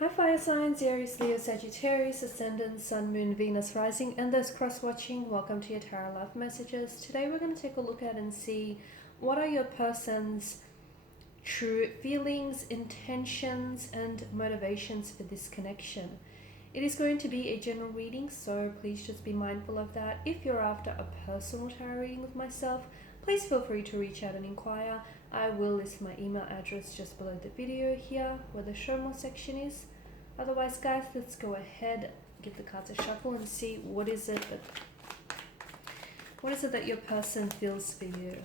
Hi fire signs, Aries, Leo, Sagittarius, Ascendant, Sun, Moon, Venus, Rising, and those cross-watching. Welcome to your Tarot Love Messages. Today we're going to take a look at and see what are your person's true feelings, intentions, and motivations for this connection. It is going to be a general reading, so please just be mindful of that. If you're after a personal tarot reading with myself, please feel free to reach out and inquire. I will list my email address just below the video here where the show more section is. Otherwise, guys, let's go ahead, give the cards a shuffle and see what is it that your person feels for you.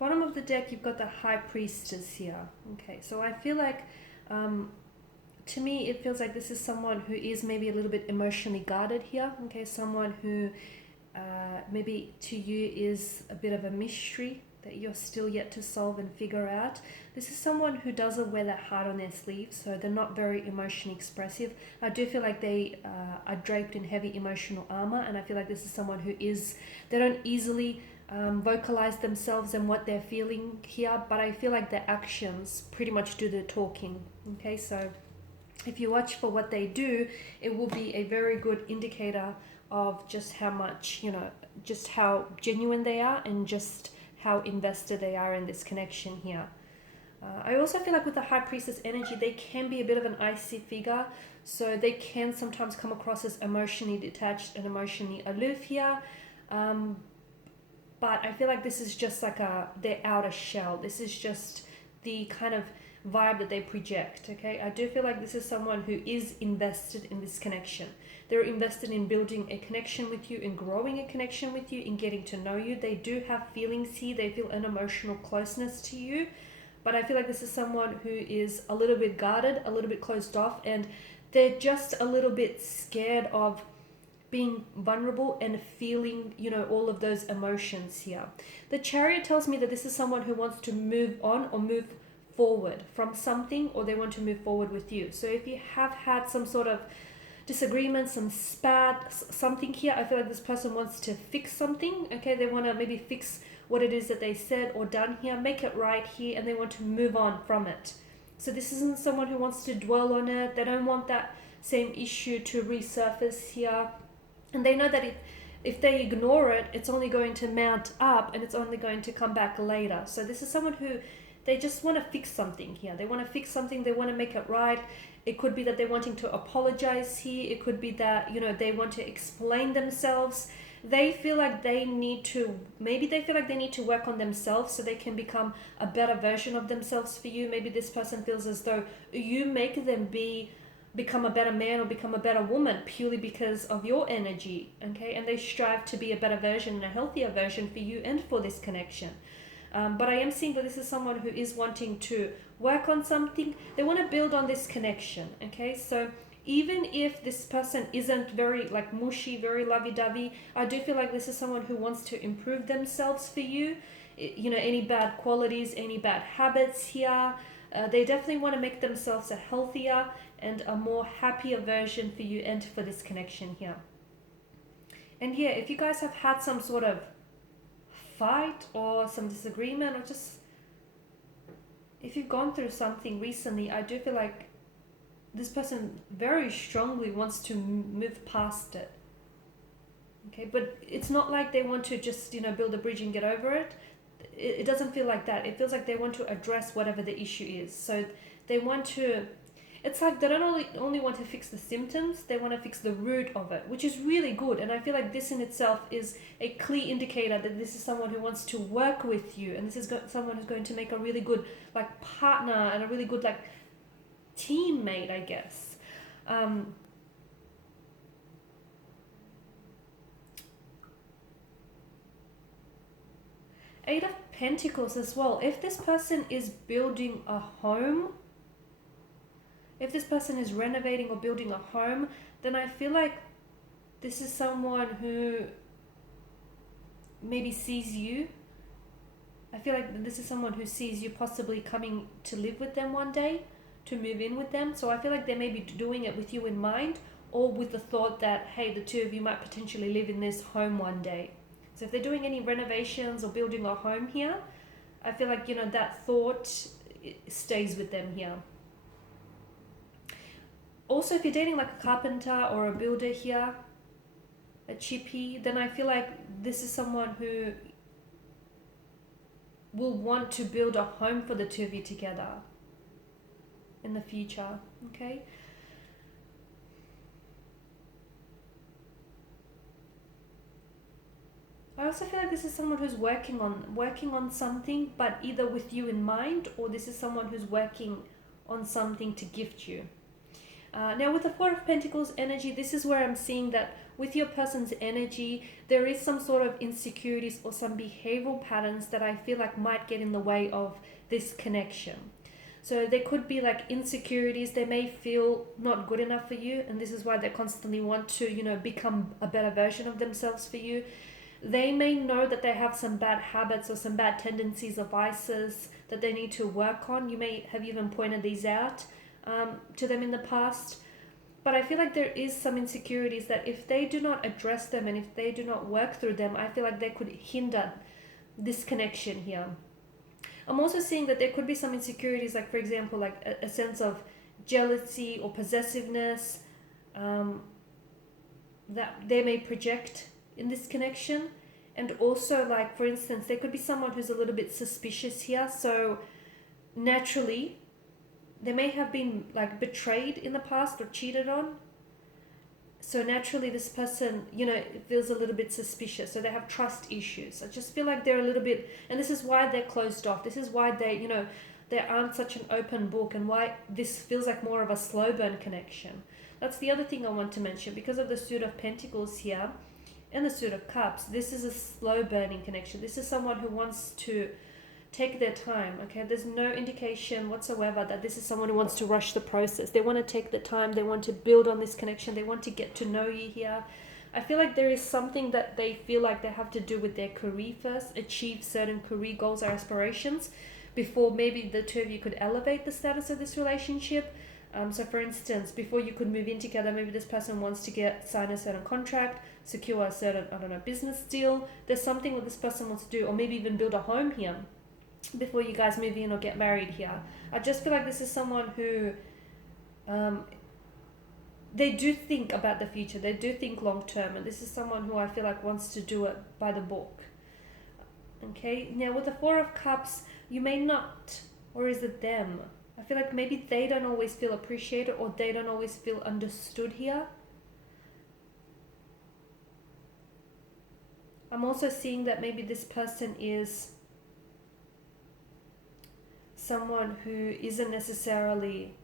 Bottom of the deck, you've got the High Priestess here. Okay, so I feel like, to me, it feels like this is someone who is maybe a little bit emotionally guarded here. Okay, someone who maybe to you is a bit of a mystery that you're still yet to solve and figure out. This is someone who doesn't wear their heart on their sleeve, so they're not very emotionally expressive. I do feel like they are draped in heavy emotional armor, and I feel like this is someone who they don't easily vocalize themselves and what they're feeling here, but I feel like their actions pretty much do the talking. Okay, so if you watch for what they do, it will be a very good indicator of just how much, just how genuine they are and just how invested they are in this connection here. I also feel like with the High Priestess energy, they can be a bit of an icy figure, so they can sometimes come across as emotionally detached and emotionally aloof here. But I feel like this is just like their outer shell. This is just the kind of vibe that they project, okay? I do feel like this is someone who is invested in this connection. They're invested in building a connection with you, in growing a connection with you, in getting to know you. They do have feelings here. They feel an emotional closeness to you. But I feel like this is someone who is a little bit guarded, a little bit closed off, and they're just a little bit scared of being vulnerable and feeling, all of those emotions here. The Chariot tells me that this is someone who wants to move on or move forward from something, or they want to move forward with you. So if you have had some sort of disagreement, some spat, something here, I feel like this person wants to fix something, okay? They want to maybe fix what it is that they said or done here, make it right here, and they want to move on from it. So this isn't someone who wants to dwell on it. They don't want that same issue to resurface here. And they know that if they ignore it, it's only going to mount up and it's only going to come back later. So this is someone who, they just want to fix something here. They want to fix something. They want to make it right. It could be that they're wanting to apologize here. It could be that, they want to explain themselves. They feel like they need to work on themselves so they can become a better version of themselves for you. Maybe this person feels as though you make them become a better man or become a better woman purely because of your energy, okay? And they strive to be a better version and a healthier version for you and for this connection. But I am seeing that this is someone who is wanting to work on something. They want to build on this connection, okay? So even if this person isn't very mushy, very lovey-dovey, I do feel like this is someone who wants to improve themselves for you. Any bad qualities, any bad habits here, they definitely want to make themselves a healthier and a more happier version for you and for this connection here. And yeah, if you guys have had some sort of fight or some disagreement, or just if you've gone through something recently, I do feel like this person very strongly wants to move past it. Okay, but it's not like they want to just, build a bridge and get over it. It doesn't feel like that. It feels like they want to address whatever the issue is. So they want to, it's like they don't only want to fix the symptoms, they want to fix the root of it, which is really good. And I feel like this in itself is a clear indicator that this is someone who wants to work with you, and this is someone who's going to make a really good partner and a really good teammate, I guess. Eight of Pentacles as well. If this person is building a home, if this person is renovating or building a home, then I feel like this is someone who maybe sees you. I feel like this is someone who sees you possibly coming to live with them one day. to move in with them. So I feel like they may be doing it with you in mind, or with the thought that, hey, the two of you might potentially live in this home one day. So if they're doing any renovations or building a home here, I feel like, that thought stays with them here. Also, if you're dating like a carpenter or a builder here, a chippy, then I feel like this is someone who will want to build a home for the two of you together in the future, okay? I also feel like this is someone who's working on something, but either with you in mind, or this is someone who's working on something to gift you. Now with the Four of Pentacles energy, this is where I'm seeing that with your person's energy, there is some sort of insecurities or some behavioral patterns that I feel like might get in the way of this connection. So there could be like insecurities. They may feel not good enough for you, and this is why they constantly want to, become a better version of themselves for you. They may know that they have some bad habits or some bad tendencies or vices that they need to work on. You may have even pointed these out to them in the past. But I feel like there is some insecurities that if they do not address them and if they do not work through them, I feel like they could hinder this connection here. I'm also seeing that there could be some insecurities, like for example, like a sense of jealousy or possessiveness that they may project in this connection. And also, like for instance, there could be someone who's a little bit suspicious here. So naturally, they may have been like betrayed in the past or cheated on. So naturally this person, feels a little bit suspicious. So they have trust issues. I just feel like they're a little bit, and this is why they're closed off. This is why they aren't such an open book, and why this feels like more of a slow burn connection. That's the other thing I want to mention. Because of the Suit of Pentacles here and the Suit of Cups, this is a slow burning connection. This is someone who wants to take their time, okay? There's no indication whatsoever that this is someone who wants to rush the process. They want to take the time. They want to build on this connection. They want to get to know you here. I feel like there is something that they feel like they have to do with their career first, achieve certain career goals or aspirations before maybe the two of you could elevate the status of this relationship. So for instance, before you could move in together, maybe this person wants to sign a certain contract, secure a certain, business deal. There's something that this person wants to do, or maybe even build a home here before you guys move in or get married here. I just feel like this is someone who they do think about the future. They do think long term, and this is someone who I feel like wants to do it by the book. Okay, now with the Four of Cups, you may not, or is it them? I feel like maybe they don't always feel appreciated, or they don't always feel understood here. I'm also seeing that maybe this person is someone who isn't necessarily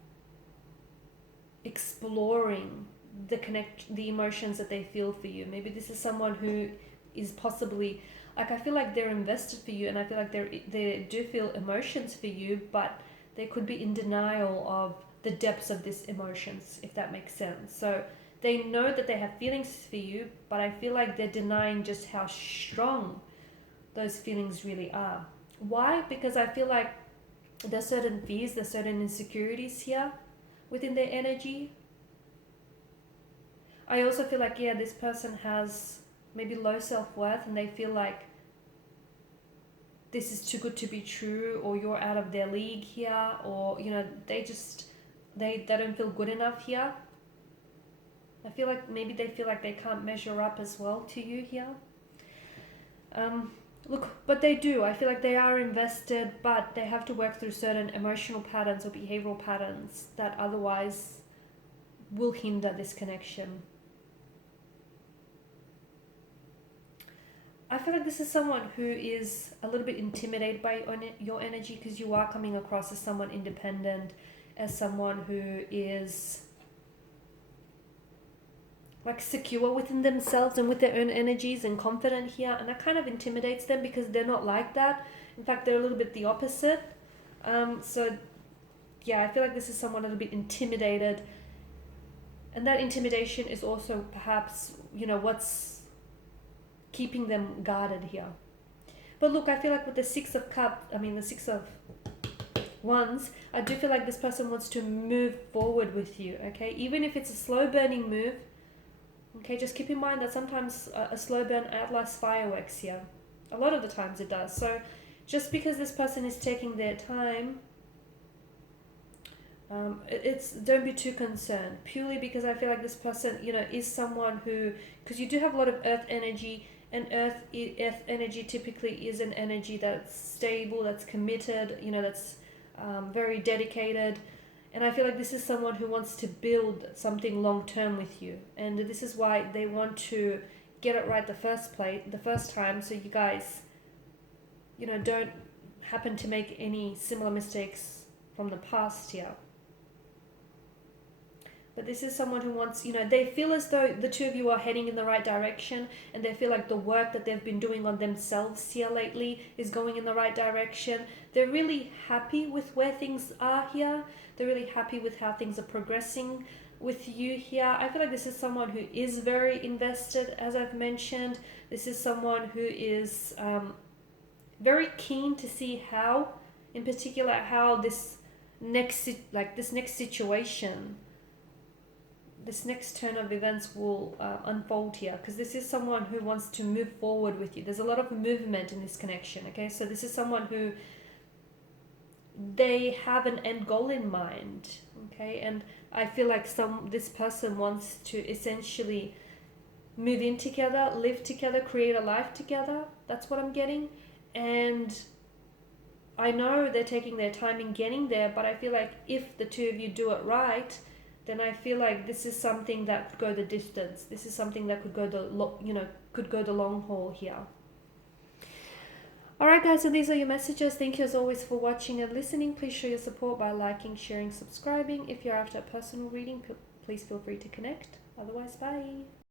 exploring the emotions that they feel for you. Maybe this is someone who is possibly, like, I feel like they're invested for you, and I feel like they do feel emotions for you, but they could be in denial of the depths of these emotions, if that makes sense. So they know that they have feelings for you, but I feel like they're denying just how strong those feelings really are. Why? Because I feel like there's certain fears, there's certain insecurities here within their energy. I also feel like, this person has maybe low self-worth, and they feel like this is too good to be true, or you're out of their league here, or, they don't feel good enough here. I feel like maybe they feel like they can't measure up as well to you here. Look, but they do. I feel like they are invested, but they have to work through certain emotional patterns or behavioral patterns that otherwise will hinder this connection. I feel like this is someone who is a little bit intimidated by your energy, because you are coming across as someone independent, as someone who is like secure within themselves and with their own energies and confident here, and that kind of intimidates them because they're not like that. In fact, they're a little bit the opposite. I feel like this is someone a little bit intimidated, and that intimidation is also perhaps what's keeping them guarded here. But look, I feel like with the Six of once, I do feel like this person wants to move forward with you, okay? Even if it's a slow burning move, okay, just keep in mind that sometimes a slow burn outlasts fireworks here. A lot of the times it does. So just because this person is taking their time, it's don't be too concerned, purely because I feel like this person, you know, is someone who, because you do have a lot of earth energy, and earth energy typically is an energy that's stable, that's committed, you know, that's very dedicated. And I feel like this is someone who wants to build something long term with you, and this is why they want to get it right the first time, so you guys, you know, don't happen to make any similar mistakes from the past here. But this is someone who wants, you know, they feel as though the two of you are heading in the right direction, and they feel like the work that they've been doing on themselves here lately is going in the right direction. They're really happy with where things are here. They're really happy with how things are progressing with you here. I feel like this is someone who is very invested, as I've mentioned. This is someone who is very keen to see how, in particular, how this next situation, this next turn of events will unfold here, because this is someone who wants to move forward with you. There's a lot of movement in this connection, okay? So this is someone who, they have an end goal in mind, okay? And I feel like this person wants to essentially move in together, live together, create a life together. That's what I'm getting. And I know they're taking their time in getting there, but I feel like if the two of you do it right, then I feel like this is something that could go the distance. This is something that could go the long haul here. Alright guys, so these are your messages. Thank you as always for watching and listening. Please show your support by liking, sharing, subscribing. If you're after a personal reading, please feel free to connect. Otherwise, bye.